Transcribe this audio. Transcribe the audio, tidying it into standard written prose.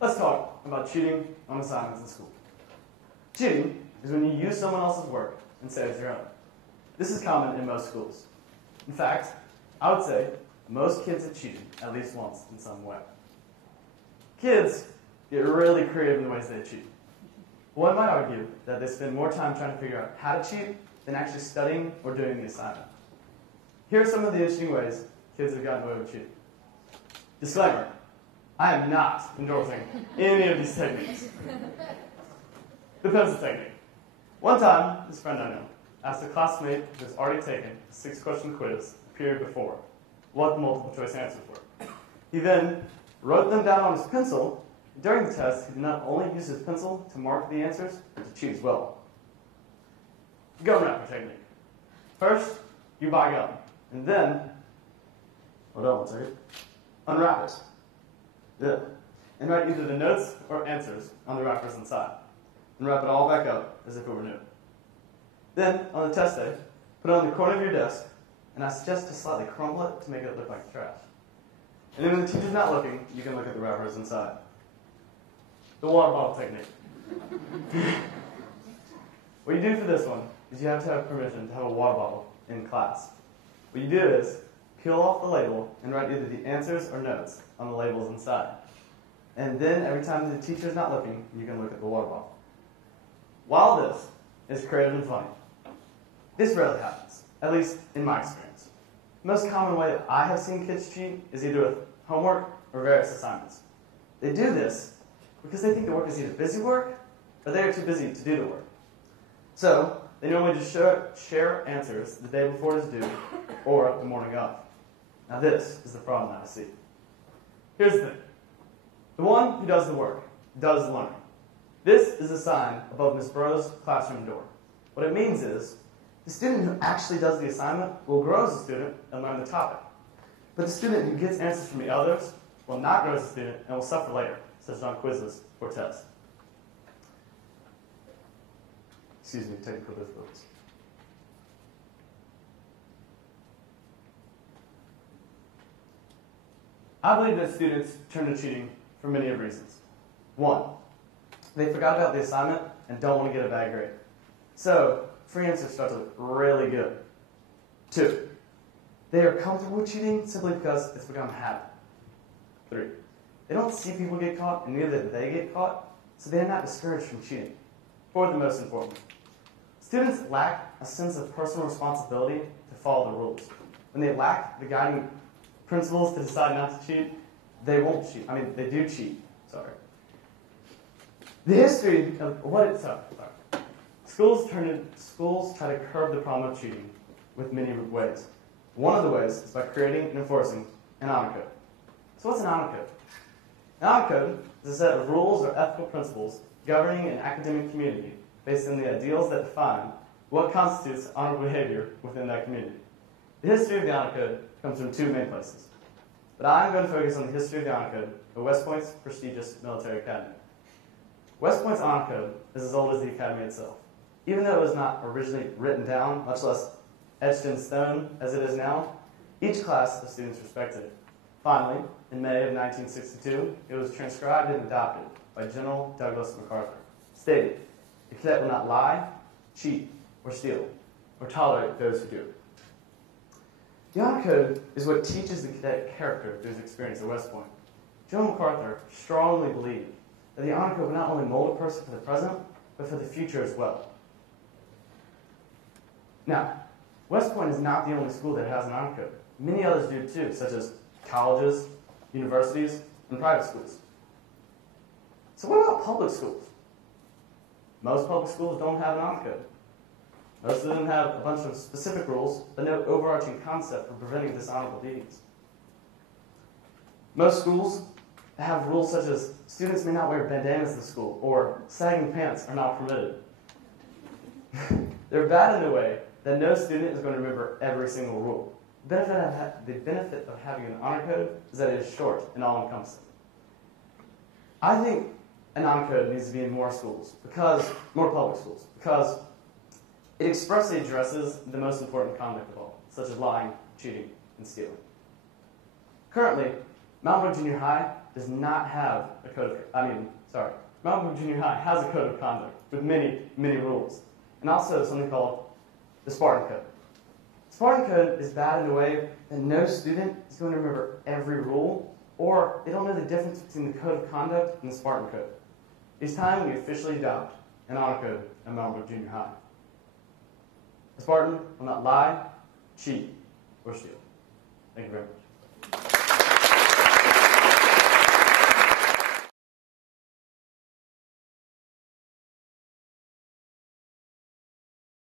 Let's talk about cheating on assignments in school. Cheating is when you use someone else's work and say it's your own. This is common in most schools. In fact, I would say most kids have cheated at least once in some way. Kids get really creative in the ways they cheat. One might argue that they spend more time trying to figure out how to cheat than actually studying or doing the assignment. Here are some of the interesting ways kids have gotten away with cheating. Disclaimer, I am not endorsing any of these techniques. The pencil technique. One time, this friend I know asked a classmate who has already taken a 6-question quiz a period before what the multiple choice answers were. He then wrote them down on his pencil. During the test, he did not only use his pencil to mark the answers, but to cheat as well. Gum wrapper technique. First, you buy gum, and then, hold on one second, unwrap it. Yeah. And write either the notes or answers on the wrappers inside, and wrap it all back up as if it were new. Then, on the test day, put it on the corner of your desk, and I suggest to slightly crumble it to make it look like trash. And then when the teacher's not looking, you can look at the wrappers inside. The water bottle technique. What you do for this one is you have to have permission to have a water bottle in class. What you do is peel off the label and write either the answers or notes on the labels inside. And then every time the teacher's not looking, you can look at the water bottle. While this is creative and funny, this rarely happens, at least in my experience. The most common way that I have seen kids cheat is either with homework or various assignments. They do this because they think the work is either busy work or they are too busy to do the work. So they normally just share answers the day before it is due or the morning of. Now this is the problem that I see. Here's the thing. The one who does the work does the learning. This is a sign above Ms. Bro's classroom door. What it means is the student who actually does the assignment will grow as a student and learn the topic. But the student who gets answers from the others will not grow as a student and will suffer later, such as on quizzes or tests. Excuse me, technical difficulties. I believe that students turn to cheating for many reasons. 1, they forgot about the assignment and don't want to get a bad grade. So, free answers start to look really good. 2, they are comfortable with cheating simply because it's become a habit. 3, they don't see people get caught and neither do they get caught, so they are not discouraged from cheating. 4, the most important. Students lack a sense of personal responsibility to follow the rules. When they lack the guiding principles to decide not to cheat, they won't cheat. I mean, they do cheat. Sorry. The history of what it's Schools try to curb the problem of cheating with many ways. One of the ways is by creating and enforcing an honor code. So what's an honor code? An honor code is a set of rules or ethical principles governing an academic community based on the ideals that define what constitutes honorable behavior within that community. The history of the honor code comes from 2 main places. But I'm going to focus on the history of the honor code of West Point's prestigious military academy. West Point's honor code is as old as the academy itself. Even though it was not originally written down, much less etched in stone as it is now, each class of students respected it. Finally, in May of 1962, it was transcribed and adopted by General Douglas MacArthur, stating, "A cadet will not lie, cheat, or steal, or tolerate those who do." The honor code is what teaches the cadet character through his experience at West Point. General MacArthur strongly believed that the honor code would not only mold a person for the present, but for the future as well. Now, West Point is not the only school that has an honor code. Many others do too, such as colleges, universities, and private schools. So what about public schools? Most public schools don't have an honor code. Most of them have a bunch of specific rules, but no overarching concept for preventing dishonorable deeds. Most schools have rules such as students may not wear bandanas to school, or sagging pants are not permitted. They're bad in a way that no student is going to remember every single rule. The benefit of having an honor code is that it is short and all-encompassing. I think an honor code needs to be in more schools, more public schools, because it expressly addresses the most important conduct of all, such as lying, cheating, and stealing. Currently, Mount Brook Junior High does not have a code of, Mountain Junior High has a code of conduct with many, many rules. And also something called the Spartan Code. The Spartan Code is bad in the way that no student is going to remember every rule, or they don't know the difference between the code of conduct and the Spartan Code. It's time we officially adopt an honor code at Mountain Junior High. A Spartan will not lie, cheat, or steal. Thank you very much.